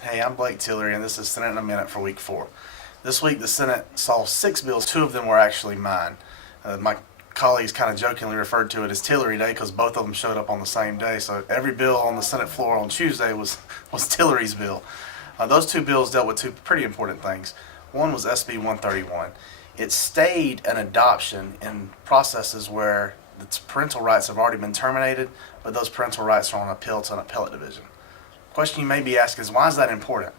Hey, I'm Blake Tillery, and this is Senate in a Minute for Week 4. This week, the Senate saw 6 bills. 2 of them were actually mine. My colleagues kind of jokingly referred to it as Tillery Day because both of them showed up on the same day. So every bill on the Senate floor on Tuesday was Tillery's bill. Those 2 bills dealt with 2 pretty important things. One was SB 131. It stayed an adoption in processes where its parental rights have already been terminated, but those parental rights are on appeal to an appellate division. Question you may be asking is, why is that important?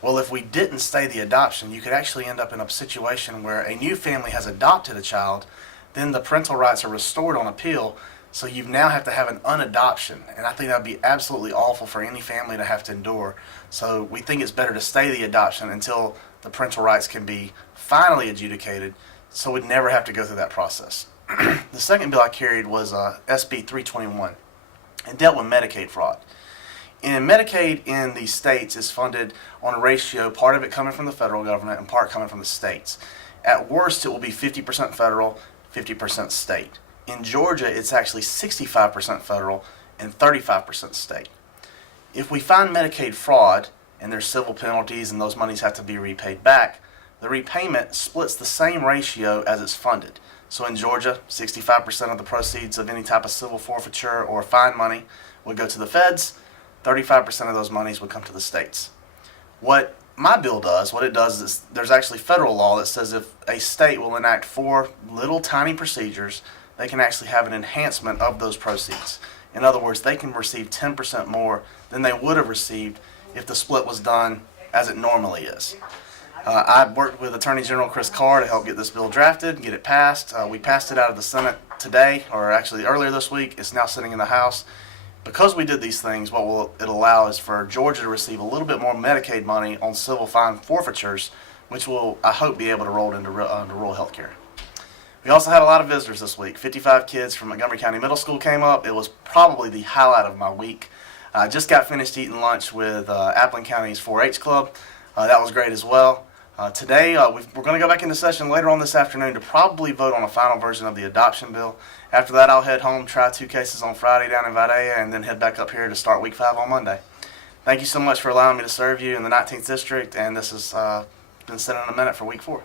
Well, if we didn't stay the adoption, you could actually end up in a situation where a new family has adopted a child, then the parental rights are restored on appeal, so you now have to have an unadoption. And I think that would be absolutely awful for any family to have to endure. So we think it's better to stay the adoption until the parental rights can be finally adjudicated, so we'd never have to go through that process. The second bill I carried was SB 321. It dealt with Medicaid fraud. And Medicaid in the states is funded on a ratio, part of it coming from the federal government and part coming from the states. At worst, it will be 50% federal, 50% state. In Georgia, it's actually 65% federal and 35% state. If we find Medicaid fraud and there's civil penalties and those monies have to be repaid back, the repayment splits the same ratio as it's funded. So in Georgia, 65% of the proceeds of any type of civil forfeiture or fine money would go to the feds. 35% of those monies would come to the states. What my bill does, what it does is there's actually federal law that says if a state will enact 4 little tiny procedures, they can actually have an enhancement of those proceeds. In other words, they can receive 10% more than they would have received if the split was done as it normally is. I worked with Attorney General Chris Carr to help get this bill drafted and get it passed. We passed it out of the Senate today, or actually earlier this week. It's now sitting in the House. Because we did these things, what will it allow is for Georgia to receive a little bit more Medicaid money on civil fine forfeitures, which will, I hope, be able to roll into rural health care. We also had a lot of visitors this week. 55 kids from Montgomery County Middle School came up. It was probably the highlight of my week. I just got finished eating lunch with Appling County's 4-H Club. That was great as well. Today, we're going to go back into session later on this afternoon to probably vote on a final version of the adoption bill. After that, I'll head home, try 2 cases on Friday down in Vidalia, and then head back up here to start week 5 on Monday. Thank you so much for allowing me to serve you in the 19th District, and this has been Senate in a Minute for week 4.